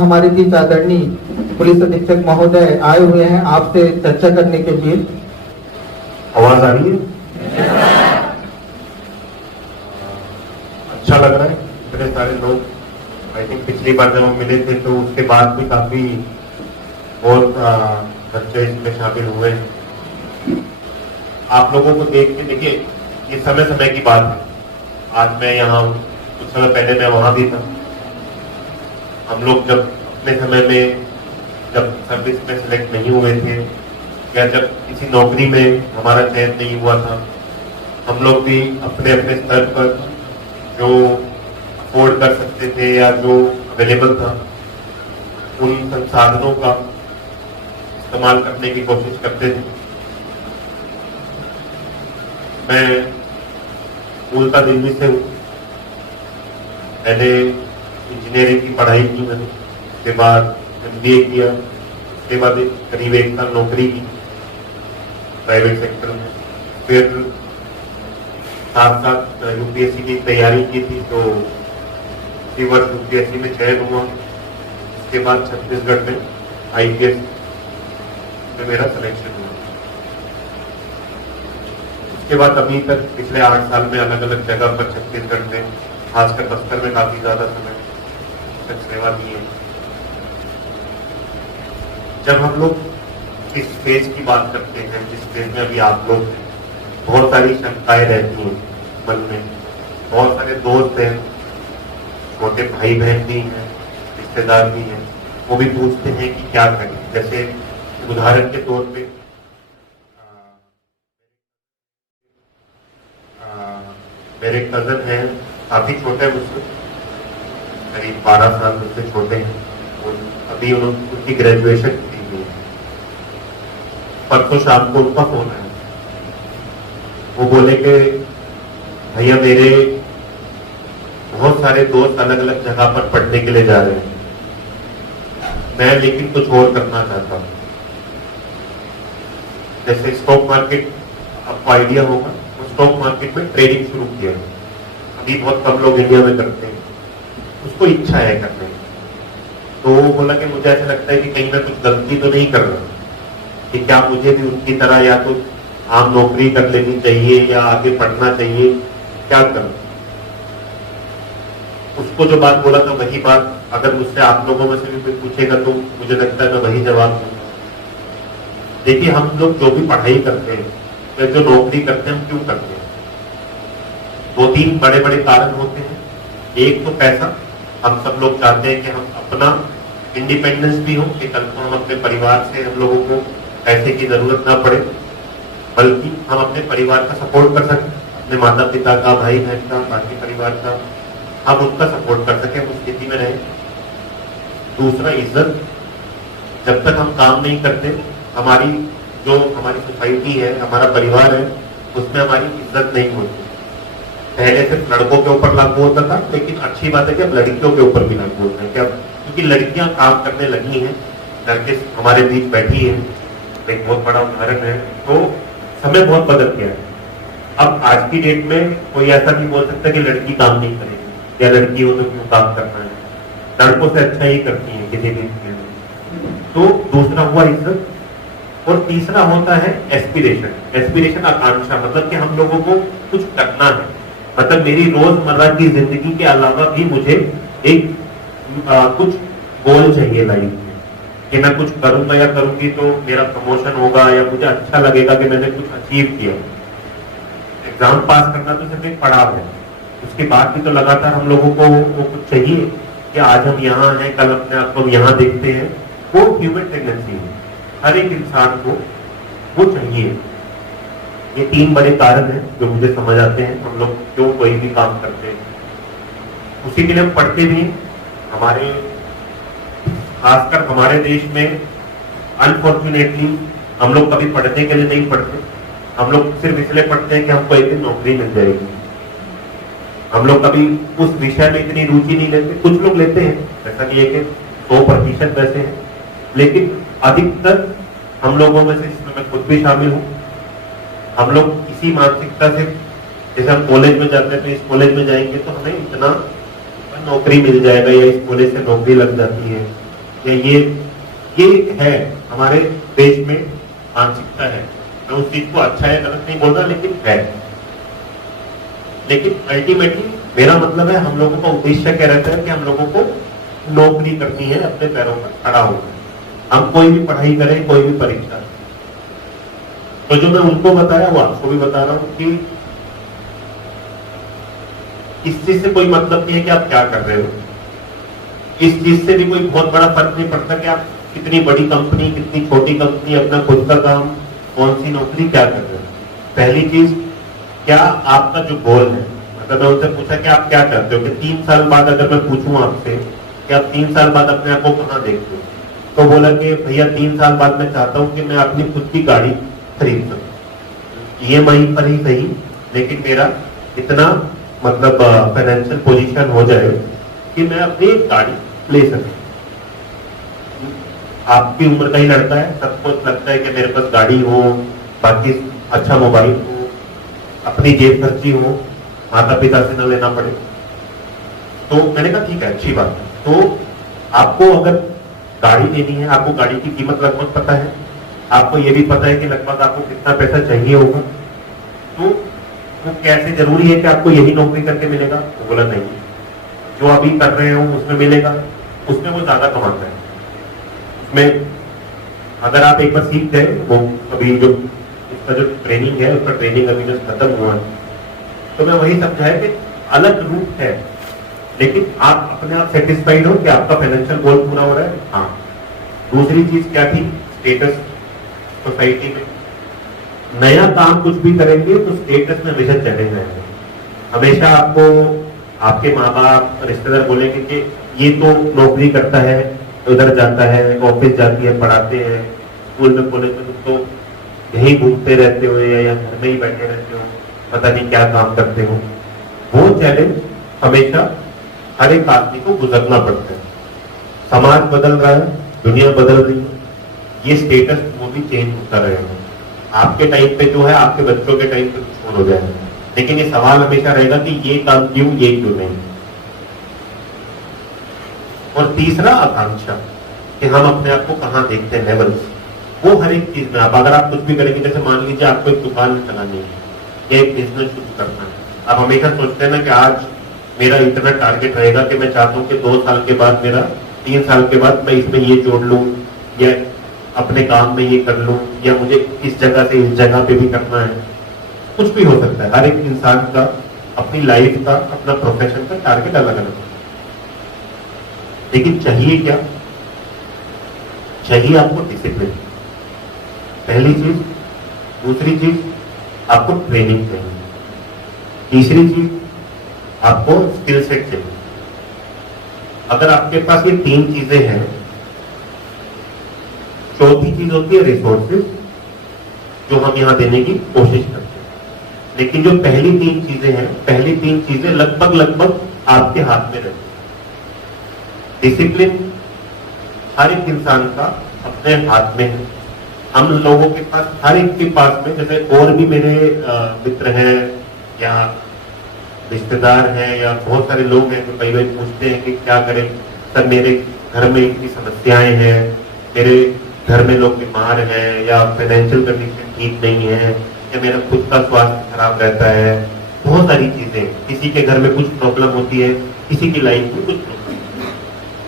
हमारे बीच आदरणीय पुलिस अधीक्षक महोदय आए हुए हैं आपसे चर्चा करने के लिए। आवाज आ रही है? अच्छा लग रहा है, इतने सारे लोग। आई थिंक पिछली बार जब हम मिले थे तो उसके बाद भी काफी बहुत बच्चे इसमें शामिल हुए। आप लोगों को देख के देखिए, ये समय समय की बात है। आज मैं यहाँ हूँ, कुछ समय पहले मैं वहां भी था। हम लोग जब अपने समय में जब सर्विस में सिलेक्ट नहीं हुए थे या जब किसी नौकरी में हमारा चयन नहीं हुआ था, हम लोग भी अपने अपने स्तर पर जो अफोर्ड कर सकते थे या जो अवेलेबल था उन संसाधनों का इस्तेमाल करने की कोशिश करते थे। मैं मूलतः दिल्ली से हूँ। पहले इंजीनियरिंग की पढ़ाई की मैंने, उसके बाद MBA किया, उसके बाद करीब 1 साल नौकरी की प्राइवेट सेक्टर में। फिर साथ साथ UPSC की तैयारी की थी, तो इसी वर्ष UPSC में चयन हुआ। उसके बाद छत्तीसगढ़ में IPS में मेरा सिलेक्शन हुआ। उसके बाद अभी तक पिछले 8 साल में अलग अलग जगह पर छत्तीसगढ़ में, खासकर बस्तर में काफी ज्यादा समय तक सेवा दी है। जब हम लोग इस फेज की बात करते हैं, जिस फेज में अभी आप लोग हैं, बहुत सारी शंकाएं रहती हैं मन में। बहुत सारे दोस्त हैं, छोटे भाई बहन भी हैं, रिश्तेदार भी हैं, वो भी पूछते हैं कि क्या करें। जैसे उदाहरण के तौर पे मेरे कजन हैं, काफी छोटे हैं मुझसे, करीब 12 साल मुझसे छोटे हैं। और अभी उनकी ग्रेजुएशन की हुई है। परसों शाम को उनका फोन आया, वो बोले कि भैया मेरे बहुत सारे दोस्त अलग अलग जगह पर पढ़ने के लिए जा रहे हैं, मैं लेकिन कुछ और करना चाहता हूँ। जैसे स्टॉक मार्केट, आपको आइडिया होगा, वो स्टॉक मार्केट में ट्रेडिंग शुरू किया है। अभी बहुत कम लोग इंडिया में करते हैं, उसको इच्छा है करने की। तो वो बोला कि मुझे ऐसा लगता है कि कहीं मैं कुछ गलती तो नहीं कर रहा, कि क्या मुझे भी उनकी तरह या तो आम नौकरी कर लेनी चाहिए या आगे पढ़ना चाहिए, क्या करूं। उसको जो बात बोला था वही बात अगर मुझसे आप लोगों में से भी कोई पूछेगा तो मुझे लगता है मैं वही जवाब दूंगा। देखिए, हम लोग जो भी पढ़ाई करते हैं या जो नौकरी करते हैं, हम क्यों करते हैं? 2-3 बड़े बड़े कारण होते हैं। एक तो पैसा, हम सब लोग चाहते हैं कि हम अपना इंडिपेंडेंस भी हो, कि कल को हम अपने परिवार से, हम लोगों को पैसे की जरूरत ना पड़े, बल्कि हम अपने परिवार का सपोर्ट कर सकें, अपने माता पिता का, भाई बहन का, बाकी परिवार का, हम उनका सपोर्ट कर सकें, उस स्थिति में रहे। दूसरा इज्जत, जब तक हम काम नहीं करते, हमारी सोसाइटी है, हमारा परिवार है, उसमें हमारी इज्जत नहीं होती। पहले सिर्फ लड़कों के ऊपर लागू होता था, लेकिन अच्छी बात है कि अब लड़कियों के ऊपर भी लागू होता है। क्या? क्योंकि लड़कियां काम करने लगी हैं, लड़के हमारे बीच बैठी हैं, एक बहुत बड़ा उदाहरण है। तो समय बहुत बदल गया है। अब आज की डेट में कोई ऐसा नहीं बोल सकता कि लड़की काम नहीं करेगी या लड़की हो तो क्यों काम करना है, लड़कों से अच्छा ही करती है किसी भी फील्ड में। तो दूसरा हुआ इज्जत, और तीसरा होता है एस्पिरेशन। एस्पिरेशन आकांक्षा, मतलब कि हम लोगों को कुछ करना है, मतलब मेरी रोजमर्रा की जिंदगी के अलावा भी मुझे एक कुछ गोल चाहिए लाइफ में, कि मैं कुछ करूंगा या करूंगी तो मेरा प्रमोशन होगा या मुझे अच्छा लगेगा कि मैंने कुछ अचीव किया। एग्जाम पास करना तो सिर्फ एक पड़ाव है, उसके बाद भी तो लगातार हम लोगों को वो कुछ चाहिए कि आज हम यहाँ हैं, कल अपने आप को यहाँ देखते हैं। वो ह्यूमन टेंडेंसी है, हर एक इंसान को वो चाहिए। ये 3 बड़े कारण हैं जो मुझे समझ आते हैं हम लोग क्यों कोई भी काम करते हैं। उसी के लिए हम पढ़ते भी हैं। हमारे, खासकर हमारे देश में अनफॉर्चुनेटली हम लोग कभी पढ़ने के लिए नहीं पढ़ते। हम लोग सिर्फ इसलिए पढ़ते हैं कि हमको एक दिन नौकरी मिल जाएगी। हम लोग कभी उस विषय में इतनी रुचि नहीं लेते। कुछ लोग लेते हैं, ऐसा नहीं है कि 100% वैसे हैं, लेकिन अधिकतर हम लोगों में से, जिसमें मैं खुद भी शामिल हूँ, हम लोग इसी मानसिकता से, जैसे हम कॉलेज में जाते हैं तो इस कॉलेज में जाएंगे तो हमें इतना नौकरी मिल जाएगा या इस कॉलेज से नौकरी लग जाती है, या ये है हमारे देश में मानसिकता है। मैं उस चीज को अच्छा या गलत नहीं बोल रहा, लेकिन है। लेकिन अल्टीमेटली मेरा मतलब है, हम लोगों का उद्देश्य क्या रहता है कि हम लोगों को नौकरी करनी है, अपने पैरों पर खड़ा होकर। हम कोई भी पढ़ाई करें, कोई भी परीक्षा, तो जो मैं उनको बताया वो आपको भी बता रहा हूं कि इस चीज से कोई मतलब नहीं है कि आप क्या कर रहे हो। इस चीज से भी कोई बहुत बड़ा फर्क नहीं पड़ता कि आप कितनी बड़ी कंपनी, कितनी छोटी कंपनी, अपना खुद का काम, कौन सी नौकरी, क्या कर रहे हो। पहली चीज, क्या आपका जो गोल है, मतलब मैं उनसे पूछा कि आप क्या चाहते हो, कि 3 साल बाद अगर मैं पूछूं आपसे कि आप 3 साल बाद अपने आप को कहाँ देखते हो, तो बोला कि भैया 3 साल बाद मैं चाहता हूं कि मैं अपनी खुद की गाड़ी खरीद सकूं, EMI पर ही सही, लेकिन मेरा इतना मतलब फाइनेंशियल पोजीशन हो जाए कि मैं अपनी एक गाड़ी ले सकूं। आपकी उम्र का ही लड़का है, सबको लगता है कि मेरे पास गाड़ी हो, बाकी अच्छा मोबाइल हो, अपनी जेब खर्ची हो, माता पिता से न लेना पड़े। तो मैंने कहा ठीक है, अच्छी बात है। तो आपको अगर गाड़ी लेनी है, आपको गाड़ी की कीमत लगभग पता है, आपको ये भी पता है कि लगभग आपको कितना पैसा चाहिए होगा, तो वो कैसे जरूरी है कि आपको यही नौकरी करके मिलेगा? तो बोला नहीं, जो अभी कर रहे हो उसमें मिलेगा, उसमें वो ज्यादा कमाता है। उसमें अगर आप एक बार सीख गए, वो अभी जो इसका जो ट्रेनिंग है, उसका ट्रेनिंग अभी जो खत्म हुआ है, तो मैं वही समझाया कि अलग रूट है, लेकिन आप अपने आप सेटिस्फाइड हो कि आपका फाइनेंशियल गोल पूरा हो रहा है। हाँ, दूसरी चीज क्या थी? स्टेटस। सोसाइटी में नया काम कुछ भी करेंगे तो स्टेटस में हमेशा चले जाएंगे। हमेशा आपको आपके माँ बाप, रिश्तेदार बोलेंगे कि ये तो नौकरी करता है, उधर जाता है, ऑफिस जाती है, पढ़ाते हैं, स्कूल में बोले तो तुम तो यहीं घूमते रहते हो या घर में ही बैठे रहते हो, पता नहीं क्या काम करते हो। वो चैलेंज हमेशा हर एक आदमी को गुजरना पड़ता है। समाज बदल रहा है, दुनिया बदल रही है, ये स्टेटस वो भी चेंज होता रहेगा। आपके टाइम पे जो है, आपके बच्चों के टाइम पे कुछ और हो जाएगा, लेकिन ये सवाल हमेशा रहेगा कि ये काम क्यों, ये क्यों नहीं। और तीसरा, आकांक्षा, कि हम अपने आप को कहाँ देखते हैं, लेवल्स। वो हर एक चीज में अगर आप कुछ भी करेंगे, जैसे मान लीजिए आपको एक दुकान चलानी है या एक बिजनेस शुरू करना है, आप हमेशा सोचते हैं ना कि आज मेरा इतना टारगेट रहेगा कि मैं चाहता हूँ कि 2 साल के बाद मेरा, 3 साल के बाद मैं इसमें ये जोड़ लूँ, या अपने काम में ये कर लूँ, या मुझे इस जगह से इस जगह पे भी करना है। कुछ भी हो सकता है, हर एक इंसान का अपनी लाइफ का, अपना प्रोफेशन का टारगेट अलग अलग है। लेकिन चाहिए क्या? चाहिए आपको डिसिप्लिन, पहली चीज। दूसरी चीज, आपको ट्रेनिंग चाहिए। तीसरी चीज, आपको स्किल सेट चाहिए। अगर आपके पास ये 3 चीजें हैं, चौथी चीज होती है रिसोर्सेज, जो हम यहां देने की कोशिश करते हैं। लेकिन जो पहली 3 चीजें हैं, पहली 3 चीजें लगभग आपके हाथ में रहती है। डिसिप्लिन हर एक इंसान का अपने हाथ में है। हम लोगों के पास, हर एक के पास में, जैसे और भी मेरे मित्र हैं या रिश्तेदार हैं या बहुत सारे लोग हैं जो कई बार पूछते हैं कि क्या करें सर, मेरे घर में इतनी समस्याएं हैं, मेरे घर में लोग बीमार हैं, या फाइनेंशियल कंडीशन ठीक नहीं है, या मेरा खुद का स्वास्थ्य खराब रहता है। बहुत सारी चीजें, किसी के घर में कुछ प्रॉब्लम होती है, किसी की लाइफ में कुछ प्रॉब्लम।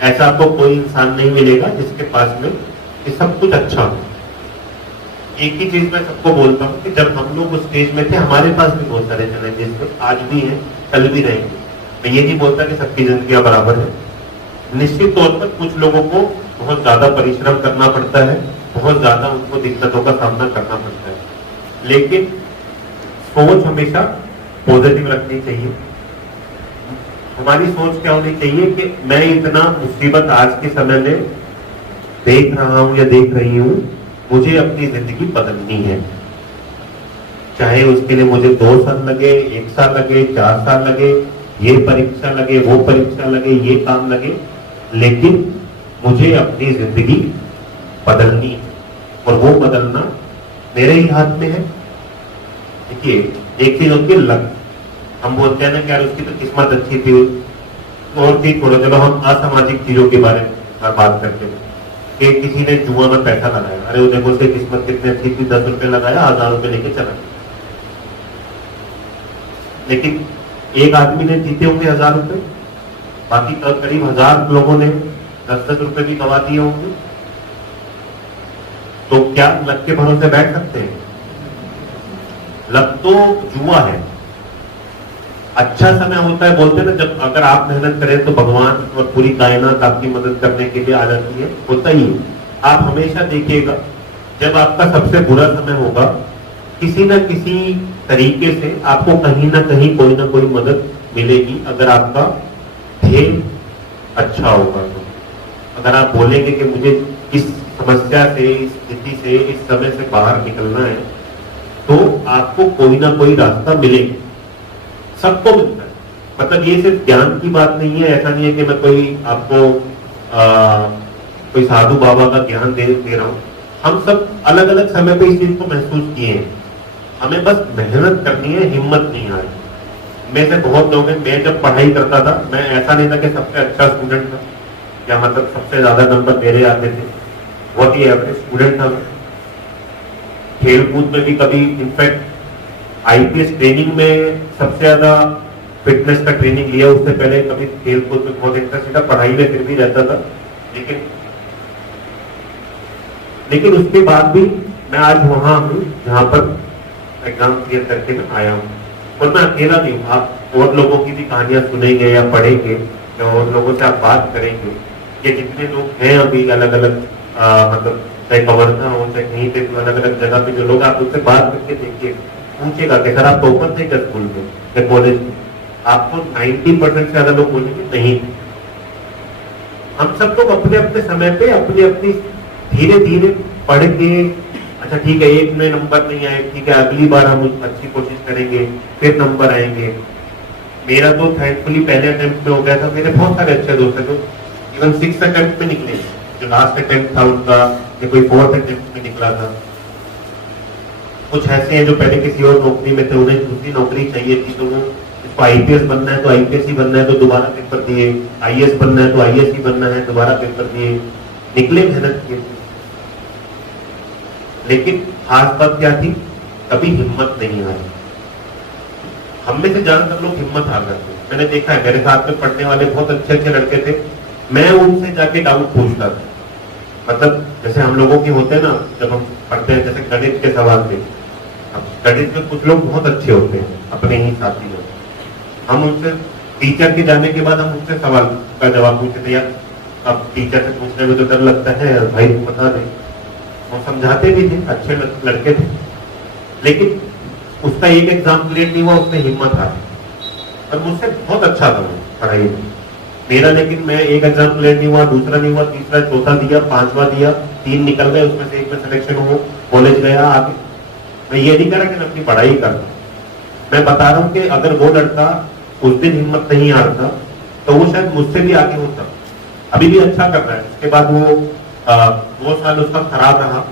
ऐसा आपको कोई इंसान नहीं मिलेगा जिसके पास में ये सब कुछ अच्छा हो। एक ही चीज मैं सबको बोलता हूँ कि जब हम लोग उस स्टेज में थे, हमारे पास भी बहुत सारे चैलेंजेस थे, आज भी हैं, कल भी रहेंगे। मैं ये नहीं बोलता कि सबकी जिंदगी बराबर है। निश्चित तौर पर कुछ लोगों को बहुत ज्यादा परिश्रम करना पड़ता है, बहुत ज्यादा उनको दिक्कतों का सामना करना पड़ता है, लेकिन सोच हमेशा पॉजिटिव रखनी चाहिए। हमारी सोच क्या होनी चाहिए कि मैं इतना मुसीबत आज के समय में देख रहा हूं या देख रही हूं, मुझे अपनी जिंदगी बदलनी है। चाहे उसके लिए मुझे 2 साल लगे, 1 साल लगे, 4 साल लगे, ये परीक्षा लगे, वो परीक्षा लगे, ये काम लगे, लेकिन मुझे अपनी जिंदगी बदलनी है। और वो बदलना मेरे ही हाथ में है। देखिए, एक चीज होती है लक। हम बोलते हैं ना कि यार उसकी तो किस्मत अच्छी थी, और थी छोड़ो, चलो हम असामाजिक चीजों के बारे में, बात करके कि किसी ने जुआ में पैसा लगाया, अरे वो देखो उसकी किस्मत कितनी अच्छी थी, 10 रुपए लगाया 1000 रुपए लेके चला गया। लेकिन एक आदमी ने जीते होंगे 1000 रुपए, बाकी करीब 1000 लोगों ने 10-10 रुपए भी गवा दिए होंगे। तो क्या लक के भरोसे बैठ सकते हैं? लक तो जुआ है। अच्छा समय होता है, बोलते हैं ना, जब अगर आप मेहनत करें तो भगवान और पूरी कायनात आपकी मदद करने के लिए आ जाती है, होता ही है। आप हमेशा देखिएगा जब आपका सबसे बुरा समय होगा, किसी न किसी तरीके से आपको कहीं ना कहीं कोई ना कोई मदद मिलेगी, अगर आपका ध्येय अच्छा होगा तो। अगर आप बोलेंगे कि मुझे इस समस्या से, इस स्थिति से, इस समय से बाहर निकलना है, तो आपको कोई ना कोई रास्ता मिलेगा, सबको मिलता है। मतलब ये सिर्फ ज्ञान की बात नहीं है, ऐसा नहीं है कि मैं कोई आपको कोई साधु बाबा का ज्ञान दे रहा हूं। हम सब अलग अलग समय पे इस चीज को महसूस किए हैं। हमें बस मेहनत करनी है, हिम्मत नहीं आ रही। में से बहुत लोग हैं, मैं जब पढ़ाई करता था, मैं ऐसा नहीं था कि सबसे अच्छा स्टूडेंट था या मतलब सबसे ज्यादा नंबर मेरे आते थे, बहुत ही एवरेज स्टूडेंट था मैं। खेल कूद में भी कभी, इनफैक्ट आईपीएस ट्रेनिंग में सबसे ज्यादा फिटनेस का ट्रेनिंग लिया, उससे पहले कभी खेल कूद में बहुत इंटरेस्ट था, पढ़ाई में फिर भी रहता था। लेकिन उसके बाद भी मैं आज वहां हूं जहां पर एग्जाम क्लियर करके मैं आया हूं। और मैं अकेला नहीं हूं, आप और लोगों की भी कहानियां सुनेंगे या पढ़ेंगे या और लोगों से आप बात करेंगे। ये जितने लोग हैं अभी अलग अलग मतलब चाहे कवर्धा हो चाहे कहीं पे अलग अलग जगह पे जो लोग, आप उनसे बात करके देखिए, पूछेगा कि सर आप टॉपर थे क्या स्कूल में या कॉलेज में? आपको 90% से ज्यादा लोग बोलेंगे नहीं। हम सब लोग अपने अपने समय पे अपनी अपनी धीरे धीरे पढ़ के, अच्छा ठीक है एक में नंबर नहीं आए, ठीक है अगली बार हम अच्छी कोशिश करेंगे, फिर नंबर आएंगे। मेरा तो थैंकफुली पहले अटेम्प्ट में हो गया था। मेरे बहुत सारे अच्छे दोस्त हैं जो इवन 6th अटेम्प्ट में निकले, जो लास्ट अटेम्प्ट था उनका, या कोई 4th अटेम्प्ट में निकला था। कुछ ऐसे हैं जो पहले किसी और नौकरी में थे, उन्हें दूसरी नौकरी चाहिए थी, तो वो इसको आईपीएस बनना है तो आईपीएस ही बनना है, तो दोबारा पेपर दिए, आईएएस बनना है तो आईएएस ही बनना है, दोबारा पेपर दिए, निकले, मेहनत किए। लेकिन खास बात क्या थी, कभी हिम्मत नहीं हारी। हम में से ज्यादातर लोग हिम्मत हार जाते। मैंने देखा है, मेरे साथ में पढ़ने वाले बहुत अच्छे अच्छे लड़के थे, मैं उनसे जाके डाउट पूछता था। मतलब जैसे हम लोगों के होते हैं ना, जब हम पढ़ते हैं, जैसे गणित के सवाल थे, अब गणित में कुछ लोग बहुत अच्छे होते हैं अपने ही साथी लोग, हम उनसे टीचर के जाने के बाद हम उनसे सवाल का जवाब पूछते थे। यार अब टीचर से पूछने में तो डर लगता है, यार भाई तुम बता दें। वो समझाते भी थे, अच्छे लड़के थे, लेकिन उसका एक एग्जाम क्लियर नहीं हुआ, उसने हिम्मत हारी। और मुझसे बहुत अच्छा था वो पढ़ाई में मेरा, लेकिन मैं एक एग्जाम क्लियर नहीं हुआ, दूसरा नहीं हुआ, तीसरा चौथा दिया, 5वां दिया, 3 निकल गए, उसमें से एक में सिलेक्शन हो, कॉलेज गया आगे। मैं ये नहीं कह रहा कि मैं अपनी पढ़ाई करता, मैं बता रहा हूँ कि अगर वो लड़का उस दिन हिम्मत नहीं हारता तो वो शायद मुझसे भी आगे होता। अभी भी अच्छा कर रहा है। उसके बाद वो 2 साल उसका खराब रहा,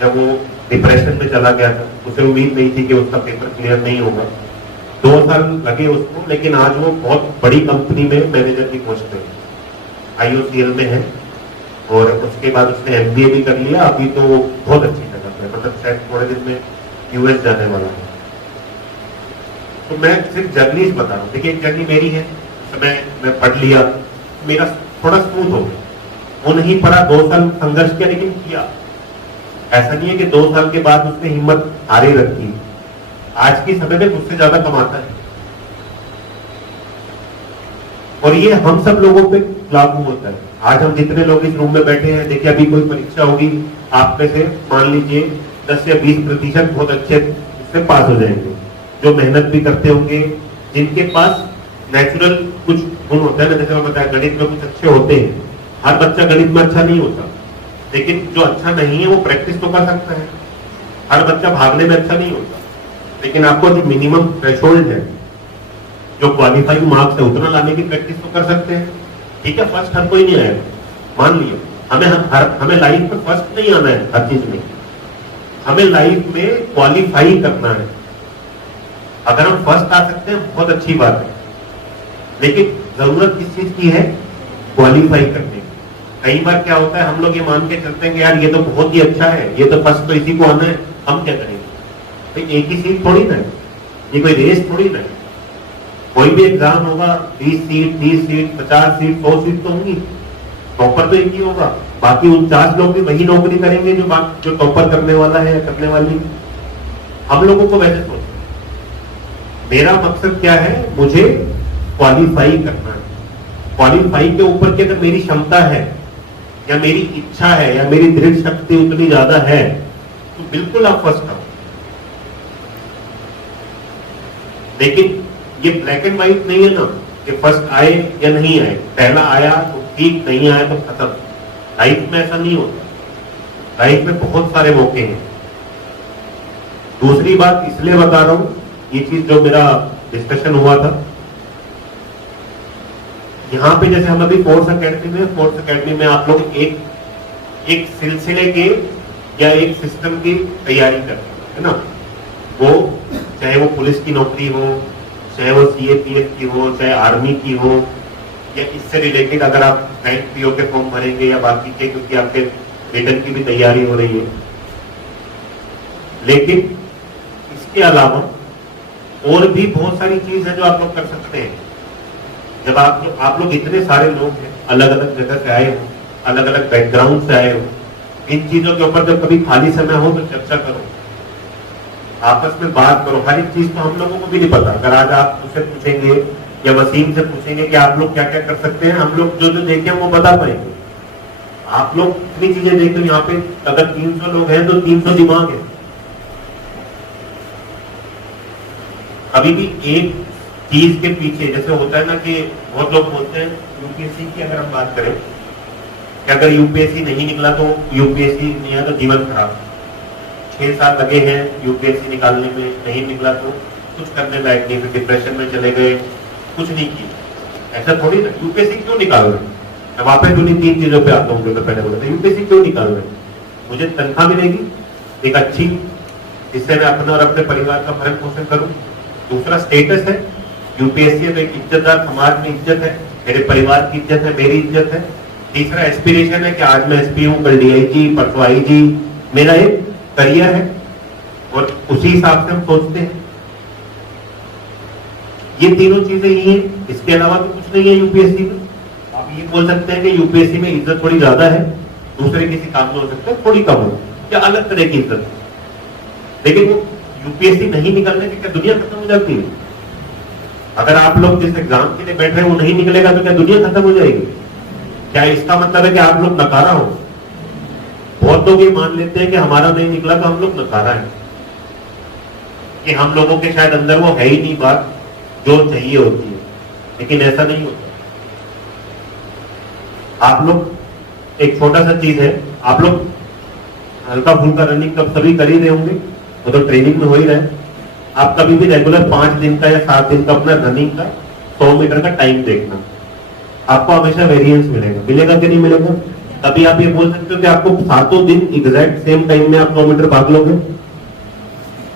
जब वो डिप्रेशन में चला गया था, उसे उम्मीद नहीं थी कि उसका पेपर क्लियर नहीं होगा। 2 साल लगे उसको, लेकिन आज वो बहुत बड़ी कंपनी में मैनेजर की पोस्ट पे IOCL में है, और उसके बाद उसने MBA भी कर लिया। अभी तो वो बहुत अच्छी जगह पे, मतलब शायद थोड़े दिन में US जाने वाला है। तो मैं सिर्फ जर्नी बता रहा हूँ। देखिए एक जर्नी मेरी है, मैं पढ़ लिया, मेरा थोड़ा स्मूथ हो गया। वो नहीं पढ़ा, 2 साल संघर्ष किया, लेकिन किया। ऐसा नहीं है कि 2 साल के बाद उसने हिम्मत हारे रखी। आज की समय में मुझसे ज्यादा कमाता है, और ये हम सब लोगों पे लागू होता है। आज हम जितने लोग इस रूम में बैठे हैं, देखिए अभी कोई परीक्षा होगी, आप में से मान लीजिए 10 या 20% बहुत अच्छे से पास हो जाएंगे, जो मेहनत भी करते होंगे, जिनके पास नेचुरल कुछ गुण होता है ना, जैसे मैं बताया गणित में कुछ अच्छे होते हैं। हर बच्चा गणित में अच्छा नहीं होता, लेकिन जो अच्छा नहीं है वो प्रैक्टिस तो कर सकता है। हर बच्चा भागने में अच्छा नहीं होता, लेकिन आपको जो मिनिमम थ्रेशोल्ड है, जो क्वालिफाइंग मार्क्स है, उतना लाने की प्रैक्टिस तो कर सकते हैं। ठीक है, फर्स्ट हर कोई नहीं आएगा, मान लिया। हमें लाइफ में फर्स्ट नहीं आना है हर चीज में, हमें लाइफ में क्वालिफाई करना है। अगर हम फर्स्ट आ सकते हैं बहुत अच्छी बात है, लेकिन जरूरत किस चीज की है? क्वालिफाई करने की। कई बार क्या होता है, हम लोग ये मान के चलते हैं कि यार ये तो बहुत ही अच्छा है, ये तो फर्स्ट तो इसी को आना है, हम क्या करेंगे? भाई एक ही सीट थोड़ी ना है, ये कोई रेस थोड़ी ना है। कोई भी एग्जाम होगा, 20 सीट, 30 सीट, 50 सीट, 100 सीट तो होंगी, टॉपर तो एक ही होगा। बाकी 49 लोग भी वही नौकरी करेंगे जो टॉपर करने वाला है या करने वाली। हम लोगों को वैसे सोचना, मेरा मकसद क्या है, मुझे क्वालिफाई करना है। क्वालिफाई के ऊपर की अगर मेरी क्षमता है या मेरी इच्छा है या मेरी दृढ़ शक्ति उतनी ज्यादा है तो बिल्कुल आप फर्स्ट आओ। लेकिन ये ब्लैक एंड व्हाइट नहीं है ना कि फर्स्ट आए या नहीं आए, पहला आया तो ठीक, नहीं आया तो खत्म। लाइफ में ऐसा नहीं होता, लाइफ में बहुत सारे मौके हैं। दूसरी बात इसलिए बता रहा हूं, ये चीज जो मेरा डिस्कशन हुआ था यहाँ पे, जैसे हम अभी फोर्स एकेडमी में आप लोग एक सिलसिले के या एक सिस्टम की तैयारी करते हैं ना। वो चाहे वो पुलिस की नौकरी हो, चाहे वो सीएपीएफ की हो, चाहे आर्मी की हो, या इससे रिलेटेड अगर आप बैंक पीओ के फॉर्म भरेंगे या बाकी के, क्योंकि आपके रिटर्न की भी तैयारी हो रही है। लेकिन इसके अलावा और भी बहुत सारी चीज है जो आप लोग कर सकते हैं। जब आप लोग इतने सारे लोग हैं, अलग अलग जगह से आए हो, अलग अलग बैकग्राउंड से आए हो, इन चीजों के ऊपर जब कभी खाली समय हो तो चर्चा करो, आपस में बात करो। हर एक चीज तो हम लोगों को भी नहीं पता। अगर आज आप मुझसे पूछेंगे या वसीम से पूछेंगे कि आप लोग क्या क्या कर सकते हैं, हम लोग जो जो देखें वो बता पाएंगे। आप लोग इतनी चीजें देखो, यहाँ पे अगर 300 लोग हैं तो 300 दिमाग है। अभी भी एक चीज के पीछे, जैसे होता है ना कि बहुत लोग बोलते हैं यूपीएससी की अगर हम बात करें कि अगर यूपीएससी नहीं निकला तो यूपीएससी नहीं आया तो जीवन खराब। 6 साल लगे हैं यूपीएससी निकालने में, नहीं निकला तो कुछ करने लायक नहीं, फिर डिप्रेशन में चले गए, कुछ नहीं किया। ऐसा थोड़ी ना। यूपीएससी क्यों निकाल रहे हैं? मैं वापस उन्हीं 3 चीजों पे आता हूँ जो मैं पहले बोला था। यूपीएससी क्यों निकाल रहे हैं? मुझे तनख्वाह मिलेगी एक अच्छी, जिससे मैं अपना और अपने परिवार का भरण पोषण करूं। दूसरा स्टेटस है, यूपीएससी है तो एक इज्जतदार समाज में इज्जत है, मेरे परिवार की इज्जत है, मेरी इज्जत है। तीसरा एस्पिरेशन है कि आज मैं एसपी हूँ, कल डीआईजी, परसों आईजी, मेरा एक करियर है और उसी हिसाब से हम सोचते हैं। ये तीनों चीजें ही हैं, इसके अलावा तो कुछ नहीं है यूपीएससी में। आप ये बोल सकते हैं कि यूपीएससी में इज्जत थोड़ी ज्यादा है, दूसरे किसी काम में हो सकता है थोड़ी कम हो, या अलग तरह की इज्जत। लेकिन वो यूपीएससी नहीं निकलने की क्या दुनिया खत्म हो जाती है? अगर आप लोग जिस एग्जाम के लिए बैठ रहे हैं वो नहीं निकलेगा तो क्या दुनिया खत्म हो जाएगी? क्या इसका मतलब है कि आप लोग नकारा हो? बहुत लोग ये मान लेते हैं कि हमारा नहीं निकला तो हम लोग नकारा है, कि हम लोगों के शायद अंदर वो है ही नहीं बात जो चाहिए होती है। लेकिन ऐसा नहीं होता। आप लोग एक छोटा सा चीज है, आप लोग हल्का फुल्का रनिंग कब सभी कर ही रहे होंगे, वो तो ट्रेनिंग में हो ही रहे। आप कभी भी रेगुलर 5 दिन का या 7 दिन का अपना रनिंग का 100 मीटर का टाइम देखना, आपको हमेशा वेरिएंस मिलेगा। मिलेगा कि नहीं मिलेगा? तभी आप ये बोल सकते हो कि आपको 7 दिन एग्जैक्ट सेम टाइम में आप 100 मीटर भाग लोगे।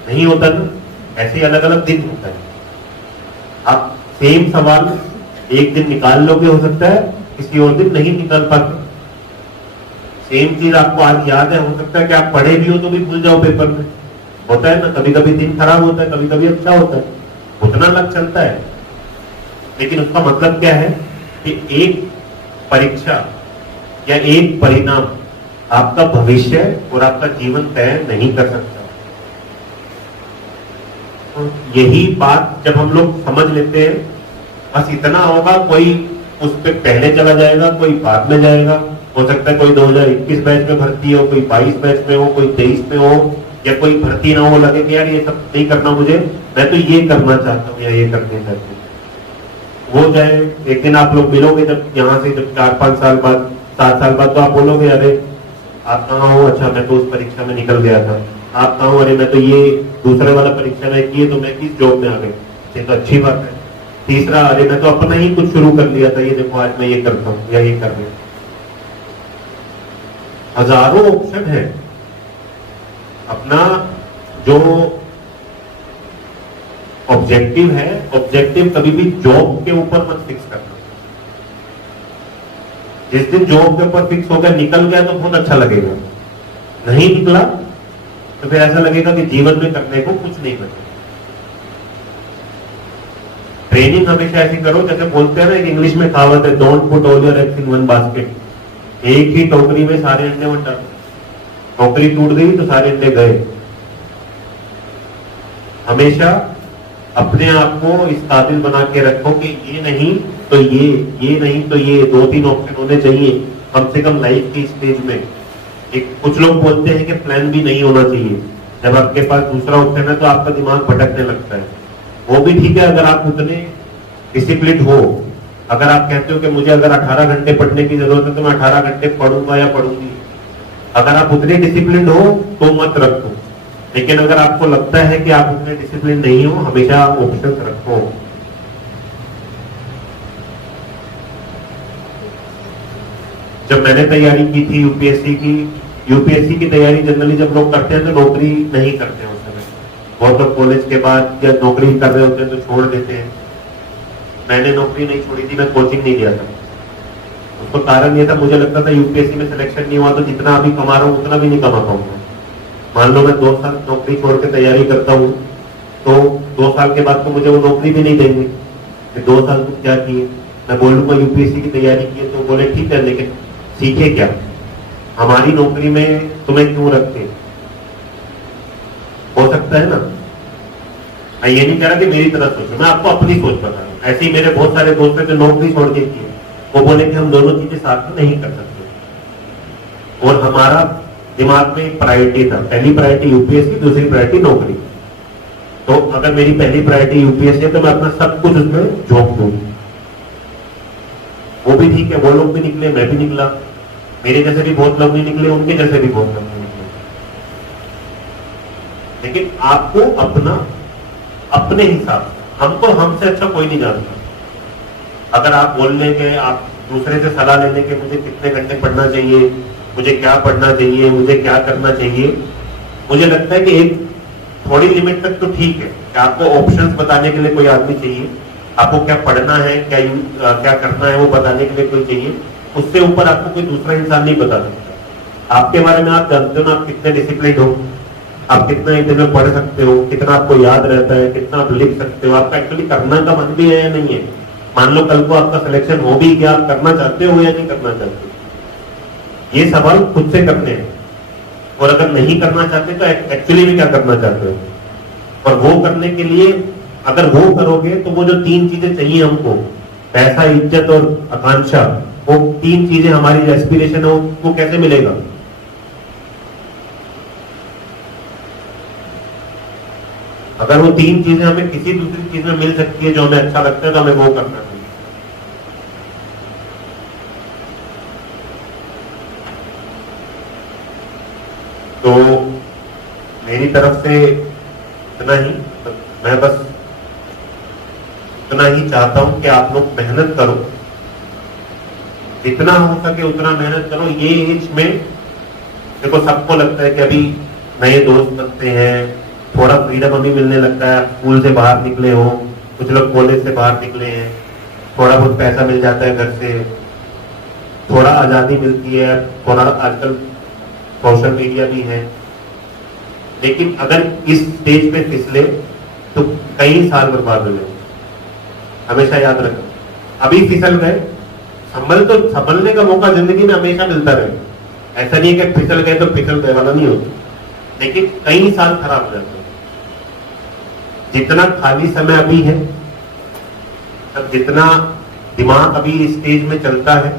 नहीं होता ना, ऐसे अलग अलग दिन होता है। आप सेम सवाल एक दिन निकाल लोगे, हो सकता है किसी और दिन नहीं निकाल पाते। सेम चीज आपको आज याद है, हो सकता है कि आप पढ़े भी हो तो भी भूल जाओ पेपर में। होता है ना, कभी कभी दिन खराब होता है, कभी कभी अच्छा होता है, उतना लग चलता है। लेकिन उसका मतलब क्या है कि एक परीक्षा या एक परिणाम आपका भविष्य और आपका जीवन तय नहीं कर सकता। तो यही बात जब हम लोग समझ लेते हैं, बस इतना होगा, कोई उस पर पहले चला जाएगा, कोई बाद में जाएगा। हो सकता है कोई 2021 बैच में भर्ती हो, कोई 22 बैच में हो, कोई 23 में हो, या कोई भर्ती ना हो, लगे कि यार ये सब नहीं करना मुझे, मैं तो ये करना चाहता हूँ या ये करने चाहती हूँ। वो जाए, एक दिन आप लोग मिलोगे जब यहाँ से, जब 4-5 साल बाद, 7 साल बाद, तो आप बोलोगे अरे आप कहाँ हो? अच्छा मैं तो उस परीक्षा में निकल गया था। आप कहाँ हो? अरे मैं तो ये दूसरे वाला परीक्षा में किए तो मैं किस जॉब में आ गई। ये तो अच्छी बात है। तीसरा, अरे मैं तो अपना ही कुछ शुरू कर लिया था, ये देखो आज मैं ये करता हूँ या ये कर रहा हूँ। हजारों ऑप्शन है। अपना जो ऑब्जेक्टिव है, ऑब्जेक्टिव कभी भी जॉब के ऊपर मत फिक्स करना। जिस दिन जॉब के ऊपर फिक्स हो गया, निकल गया तो बहुत अच्छा लगेगा, नहीं निकला तो फिर ऐसा लगेगा कि जीवन में करने को कुछ नहीं बचा। ट्रेनिंग हमेशा ऐसी करो, जैसे बोलते हैं ना, एक इंग्लिश में कहावत है, don't put all your eggs in one basket. एक ही टोकरी में सारे अंडे मत डालो, टोकरी टूट गई तो सारे अंडे गए। हमेशा अपने आप को इस काबिल बना के रखो कि ये नहीं तो ये नहीं तो ये, 2-3 ऑप्शन होने चाहिए कम से कम लाइफ की स्टेज में। एक कुछ लोग बोलते हैं कि प्लान भी नहीं होना चाहिए। जब आपके पास दूसरा ऑप्शन है तो आपका दिमाग भटकने लगता है। वो भी ठीक है अगर आप उतने डिसिप्लिन हो। अगर आप कहते हो कि मुझे अगर 18 घंटे पढ़ने की जरूरत है तो मैं 18 घंटे पढ़ूंगा या पढ़ूंगी, अगर आप उतने डिसिप्लिन हो तो मत रखो। लेकिन अगर आपको लगता है कि आप उतने डिसिप्लिन नहीं हो, हमेशा ऑप्शन रखो। जब मैंने तैयारी की थी यूपीएससी की तैयारी जनरली जब लोग करते हैं तो नौकरी नहीं करते हैं उस समय। बहुत लोग कॉलेज के बाद या नौकरी कर रहे होते हैं तो छोड़ देते हैं। मैंने नौकरी नहीं छोड़ी थी, मैं कोचिंग नहीं लिया था। उसका कारण ये था, मुझे लगता था यूपीएससी में सिलेक्शन नहीं हुआ तो जितना अभी कमा रहा हूँ उतना भी नहीं कमा पाऊंगा। मान लो मैं 2 साल नौकरी छोड़ के तैयारी करता हूँ तो 2 साल के बाद तो मुझे वो नौकरी भी नहीं देंगे। 2 साल तुम क्या किए? मैं बोलूंगा यूपीएससी की तैयारी की है, तो बोले ठीक है लेकिन सीखे क्या? हमारी नौकरी में तुम्हें क्यों रखते? हो सकता है ना। मैं ये नहीं कह रहा कि मेरी तरह सोचो, मैं आपको अपनी सोच बता रहा हूँ। ऐसे ही मेरे बहुत सारे दोस्त हैं जो नौकरी छोड़ देती है, वो बोले कि हम दोनों चीजें साथ में नहीं कर सकते। और हमारा दिमाग में एक प्रायोरिटी था, पहली प्रायोरिटी यूपीएससी, दूसरी प्रायोरिटी नौकरी। तो अगर मेरी पहली प्रायोरिटी यूपीएससी है तो मैं अपना सब कुछ उसमें झोंक दूं। वो भी ठीक है, वो लोग भी निकले, मैं भी निकला, मेरे जैसे भी बहुत लोग नहीं निकले, उनके जैसे भी बहुत लोग नहीं निकले। लेकिन आपको अपने हिसाब से, हमको हमसे अच्छा कोई नहीं जानता। अगर आप बोलने के, आप दूसरे से सलाह लेने के मुझे कितने घंटे पढ़ना चाहिए, मुझे क्या पढ़ना चाहिए, मुझे क्या करना चाहिए, मुझे लगता है कि एक थोड़ी लिमिट तक तो ठीक है कि आपको ऑप्शंस बताने के लिए कोई आदमी चाहिए, आपको क्या पढ़ना है, क्या करना है वो बताने के लिए कोई चाहिए। उससे ऊपर आपको कोई दूसरा इंसान नहीं बता सकता। आपके बारे में आप जानते हो ना, आप कितने डिसिप्लिन हो, आप कितना एक दिन में पढ़ सकते हो, कितना आपको याद रहता है, कितना आप लिख सकते हो, आपका एक्चुअली करना का मन भी है या नहीं है। मान लो कल को आपका सिलेक्शन हो भी गया, आप करना चाहते हो या नहीं करना चाहते, ये सवाल खुद से करने हैं। और अगर नहीं करना चाहते तो एक्चुअली में क्या करना चाहते हो, और वो करने के लिए अगर वो करोगे तो वो जो 3 चीजें चाहिए हमको, पैसा, इज्जत और आकांक्षा, वो 3 चीजें हमारी एस्पिरेशन है, वो कैसे मिलेगा? अगर वो 3 चीजें हमें किसी दूसरी चीज में मिल सकती है जो हमें अच्छा लगता है तो हमें वो करना चाहिए। तो मेरी तरफ से इतना ही, मैं बस इतना ही चाहता हूं कि आप लोग मेहनत करो, जितना हो सके उतना मेहनत करो। ये एज में देखो सबको लगता है कि अभी नए दोस्त बनते हैं, थोड़ा फ्रीडम अभी मिलने लगता है, स्कूल से बाहर निकले हो, कुछ लोग कॉलेज से बाहर निकले हैं, थोड़ा बहुत पैसा मिल जाता है घर से, थोड़ा आजादी मिलती है, थोड़ा आजकल सोशल मीडिया भी है। लेकिन अगर इस स्टेज पे फिसले तो कई साल बर्बाद हो जाए। हमेशा याद रखो, अभी फिसल गए, संभलने का मौका जिंदगी में हमेशा मिलता रहे। ऐसा नहीं है कि फिसल गए तो फिसल गए वाला नहीं होता, लेकिन कई साल खराब हो जाते हैं। जितना खाली समय अभी है, तब जितना दिमाग अभी इस स्टेज में चलता है,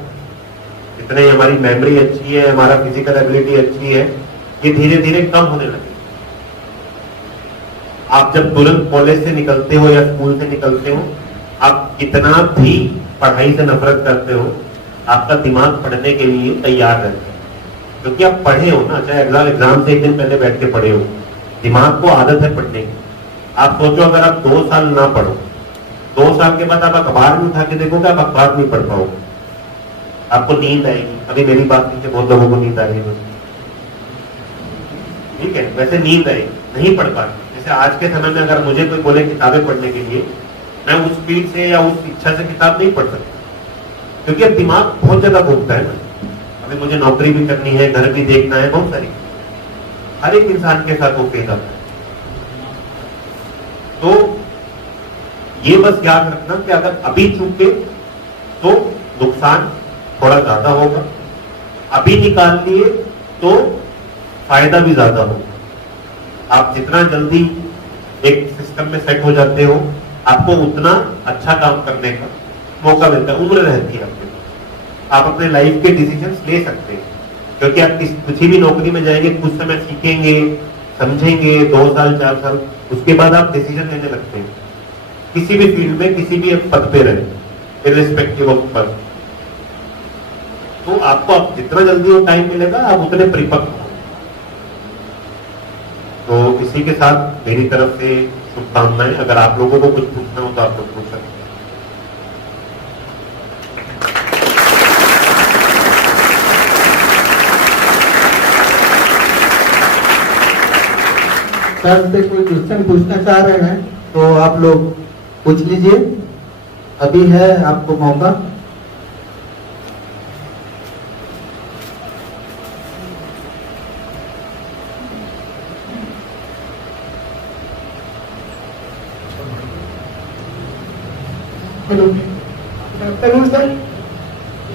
जितने हमारी मेमोरी अच्छी है, हमारा फिजिकल एबिलिटी अच्छी है, ये धीरे धीरे कम होने लगे। आप जब तुरंत कॉलेज से निकलते हो या स्कूल से निकलते हो, आप कितना भी पढ़ाई से नफरत करते हो, आपका दिमाग पढ़ने के लिए तैयार रहता है, क्योंकि आप पढ़े हो ना, चाहे एग्जाम से एक दिन पहले बैठ के पढ़े हो, दिमाग को आदत है पढ़ने की। आप सोचो अगर आप 2 साल ना पढ़ो, 2 साल के बाद आप अखबार में उठा के देखोगे, आप अखबार नहीं पढ़ पाओगे, आपको नींद आएगी। अभी मेरी बात नीचे बहुत लोगों को नींद आ रही है, ठीक है, वैसे नींद आएगी, नहीं पढ़ पाते। जैसे आज के समय में अगर मुझे कोई बोले किताबें पढ़ने के लिए, मैं उस स्पीड से या उस इच्छा से किताब नहीं पढ़ सकता, क्योंकि अब दिमाग बहुत ज्यादा घूमता है ना, अभी मुझे नौकरी भी करनी है, घर भी देखना है, बहुत सारी, हर एक इंसान के साथ वो फेज आता है। तो ये बस याद रखना कि अगर अभी चूके तो नुकसान थोड़ा ज्यादा होगा, अभी निकाल लिए तो फायदा भी ज्यादा होगा। आप जितना जल्दी एक सिस्टम में सेट हो जाते हो, आपको उतना अच्छा काम करने का मौका मिलता है, उम्र रहती है आपके पास, आप अपने लाइफ के डिसीजंस ले सकते हैं। क्योंकि आप किसी भी नौकरी में जाएंगे, कुछ समय सीखेंगे, समझेंगे, 2 साल 4 साल, उसके बाद आप डिसीजन लेने लगते हैं किसी भी फील्ड में, किसी भी पद पे रहे, इर्रिस्पेक्टिव ऑफ पद। तो आपको आप जितना जल्दी वो टाइम मिलेगा, आप उतने परिपक्व हो। तो इसी के साथ मेरी तरफ से शुभकामनाएं। अगर आप लोगों को कुछ पूछना हो तो आप लोग पूछ सकते हैं। सर से कोई क्वेश्चन पूछना चाह रहे हैं तो आप लोग पूछ लीजिए, अभी है आपको मौका। Hello, afternoon sir.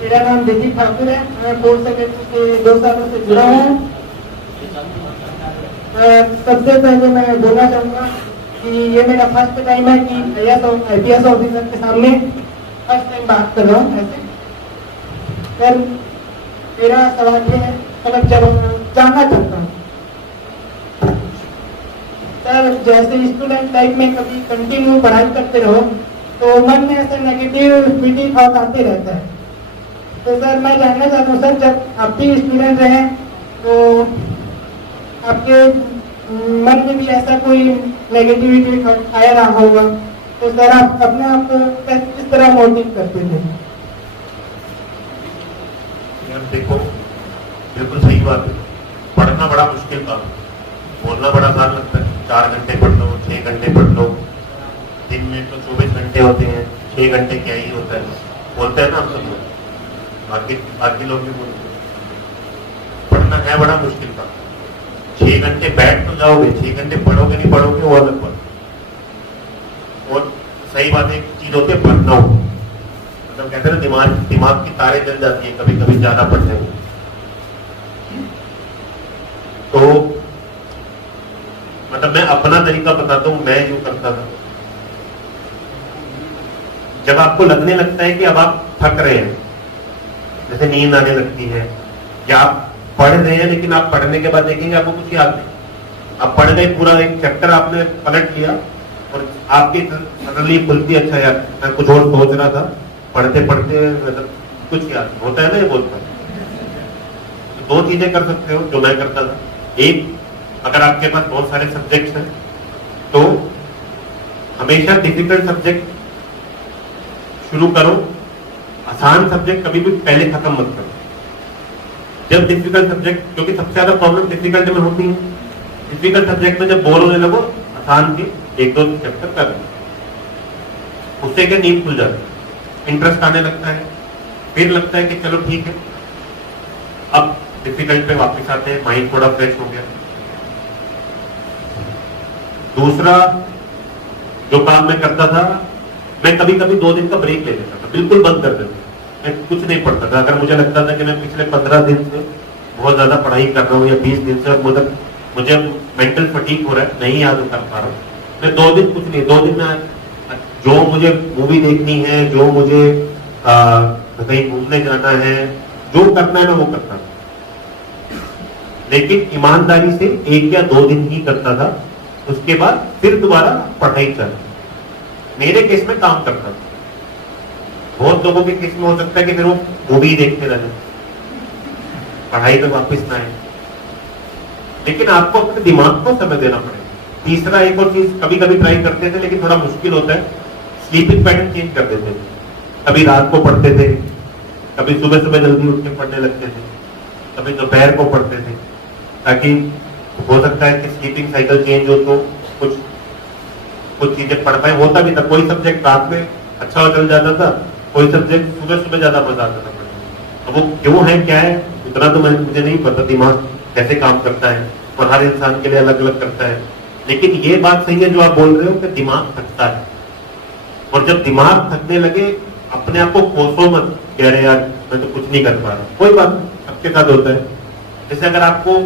मेरा नाम दिलीप ठाकुर है, मैं 4th सेमेस्टर से 2 सालों से जुड़ा हूँ। सबसे पहले मैं बोलना चाहूँगा कि ये मेरा फर्स्ट टाइम है कि IPS ऑफिसर के सामने फर्स्ट टाइम बात कर रहा हूँ। ऐसे सर, मेरा सवाल ये है, मतलब जब जानना चाहता हूँ सर, जैसे स्टूडेंट लाइफ में कभी कंटिन्यू पढ़ाई करते रहो तो मन में ऐसा नेगेटिविटी थॉट आते रहता है। तो सर मैं जानना चाहता हूँ सर, जब आप भी स्टूडेंट रहे तो आपके मन में भी ऐसा कोई नेगेटिविटी थॉट आया रहा होगा, तो सर आप अपने आप को किस तरह मोटिव करते थे? यार देखो, बिल्कुल सही बात है, पढ़ना बड़ा मुश्किल काम, बोलना बड़ा आसान लगता है। 4 घंटे पढ़ लो, 6 घंटे पढ़ लो, दिन में तो 24 घंटे होते हैं, 6 घंटे क्या ही होता है, बोलते हैं ना हम सब लोग, बाकी लोग भी बोलते हैं। पढ़ना है बड़ा मुश्किल काम। 6 घंटे बैठ तो जाओगे, 6 घंटे पढ़ोगे नहीं पढ़ोगे वो अलग बात। और सही बात है, एक चीज होती है बर्नआउट, मतलब कहते हैं ना दिमाग की तारे जल जाती है कभी कभी ज्यादा पढ़ने में। तो मतलब मैं अपना तरीका बताता हूँ, मैं यूं करता था। जब आपको लगने लगता है कि अब आप थक रहे हैं, जैसे नींद आने लगती है, या आप पढ़ रहे हैं लेकिन आप पढ़ने के बाद देखेंगे आपको कुछ याद नहीं, आप पढ़ गए पूरा एक चैप्टर आपने पलट लिया और आपकी सडनली खुलती, अच्छा यार मैं कुछ और सोच रहा था, पढ़ते पढ़ते मतलब कुछ याद होता है ना, ये बोलता है। तो 2 चीजें कर सकते हो जो मैं करता था। एक, अगर आपके पास बहुत सारे सब्जेक्ट्स हैं तो हमेशा डिफिकल्ट सब्जेक्ट शुरू करो, आसान सब्जेक्ट कभी भी पहले खत्म मत करो। जब डिफिकल्ट सब्जेक्ट, क्योंकि सबसे ज्यादा प्रॉब्लम डिफिकल्ट में होती है, डिफिकल्ट सब्जेक्ट में जब बोर होने लगो, आसान के 1-2 चैप्टर कर लो, उससे क्या नींद खुल जाती है, इंटरेस्ट आने लगता है, फिर लगता है कि चलो ठीक है, अब डिफिकल्ट पे वापस आते हैं, माइंड थोड़ा फ्रेश हो गया। दूसरा जो काम मैं करता था, मैं कभी कभी 2 दिन का ब्रेक ले लेता था, बिल्कुल बंद कर देता, मैं कुछ नहीं पढ़ता था। अगर मुझे लगता था कि मैं पिछले 15 दिन से बहुत ज्यादा पढ़ाई कर रहा हूँ या 20 दिन से मतलब मुझे मेंटल फटीग हो रहा है, नहीं याद कर पा रहा हूँ, मैं 2 दिन कुछ नहीं, 2 दिन में जो मुझे मूवी देखनी है, जो मुझे कहीं घूमने जाना है, जो करना है मैं वो करता था। लेकिन ईमानदारी से 1 या 2 दिन ही करता था, उसके बाद फिर दोबारा पढ़ाई कर। मेरे केस में काम करता था, बहुत लोगों के केस में हो सकता है कि फिर वो मूवी देखते रहे, पढ़ाई पे वापस ना आए। लेकिन आपको अपने दिमाग को समय देना पड़ेगा। तीसरा एक और चीज कभी कभी ट्राई करते थे, लेकिन थोड़ा मुश्किल होता है, स्लीपिंग पैटर्न चेंज कर देते थे। कभी रात को पढ़ते थे, कभी सुबह सुबह जल्दी उठ के पढ़ने लगते थे, कभी दोपहर को पढ़ते थे, ताकि हो सकता है कि स्लीपिंग साइकिल चेंज हो तो कुछ चीजें पढ़ पाए। होता भी था, कोई सब्जेक्ट रात में अच्छा चल जाता था, कोई सब्जेक्ट सुबह सुबह ज्यादा मजा आता था पढ़ने में। अब वो क्यों है क्या है उतना तो मुझे नहीं पता, दिमाग कैसे काम करता है और हर इंसान के लिए अलग अलग करता है। लेकिन ये बात सही है जो आप बोल रहे हो कि दिमाग थकता है, और जब दिमाग थकने लगे अपने आप को कोसो मत कह रहे यार मैं तो कुछ नहीं कर पा रहा, कोई बात नहीं, सबके साथ होता है। जैसे अगर आपको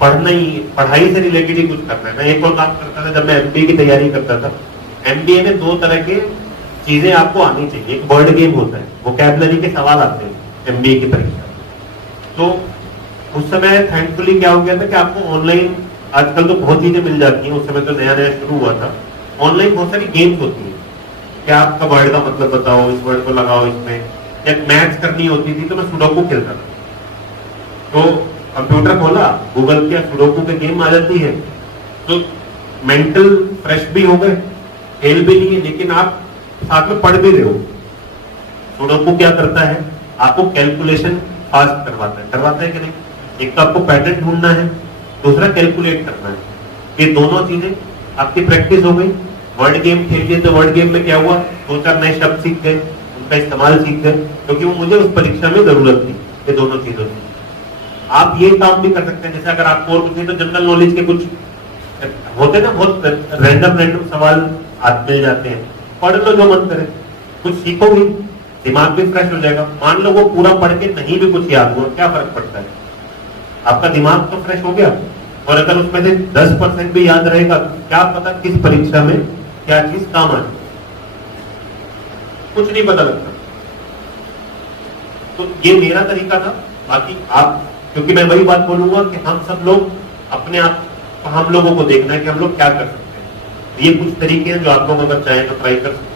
पढ़ाई से रिलेटेड ही कुछ करना है, मैं एक और काम करता था जब मैं एमबीए की तैयारी करता था। एमबीए में 2 तरह के चीजें आपको आनी चाहिए, एक वर्ड गेम होता है, वोकैबुलरी के सवाल आते हैं एमबीए की परीक्षा। तो उस समय थैंकफुली क्या हो गया था कि आपको ऑनलाइन आजकल तो बहुत चीजें मिल जाती हैं, उस समय तो नया नया शुरू हुआ था, ऑनलाइन बहुत सारी गेम्स होती है कि आपका वर्ड का मतलब बताओ, इस वर्ड को लगाओ इसमें, या मैथ्स करनी होती थी तो मैं सुडोकू खेलता था। तो कंप्यूटर खोला, गूगल के सुडोकू के गेम आ जाती है, तो मेंटल फ्रेश भी हो गए, खेल भी नहीं है, लेकिन आप साथ में पढ़ भी रहे हो। सुडोकू क्या करता है, आपको कैलकुलेशन फास्ट करवाता है कि नहीं? एक तो आपको पैटर्न ढूंढना है, दूसरा कैलकुलेट करना है। ये दोनों चीजें आपकी प्रैक्टिस हो गई। वर्ड गेम खेलिए तो वर्ड गेम में क्या हुआ, 2-4 नए शब्द सीख गए, उनका इस्तेमाल सीख गए, क्योंकि वो मुझे उस परीक्षा में जरूरत थी। ये दोनों चीजों की आप ये काम भी कर सकते हैं। जैसे अगर आपको और कुछ नहीं तो जनरल नॉलेज के कुछ होते ना, बहुत रैंडम सवाल हाथ मिल जाते हैं, पढ़ लो जो मन करे, कुछ सीखोगे, दिमाग भी फ्रेश हो जाएगा। मान लो वो पूरा पढ़ के नहीं भी कुछ याद हुआ, क्या फर्क पड़ता है, आपका दिमाग तो फ्रेश हो गया। और अगर उसमें से 10% भी याद रहेगा, क्या पता किस परीक्षा में क्या चीज काम आए, कुछ नहीं पता लगता। तो ये मेरा तरीका था। बाकी आप, क्योंकि मैं वही बात बोलूंगा कि हम सब लोग अपने आप, हम लोगों को देखना है कि हम लोग क्या कर सकते हैं। ये कुछ तरीके हैं जो आप लोग अगर चाहें तो ट्राई कर सकते हैं।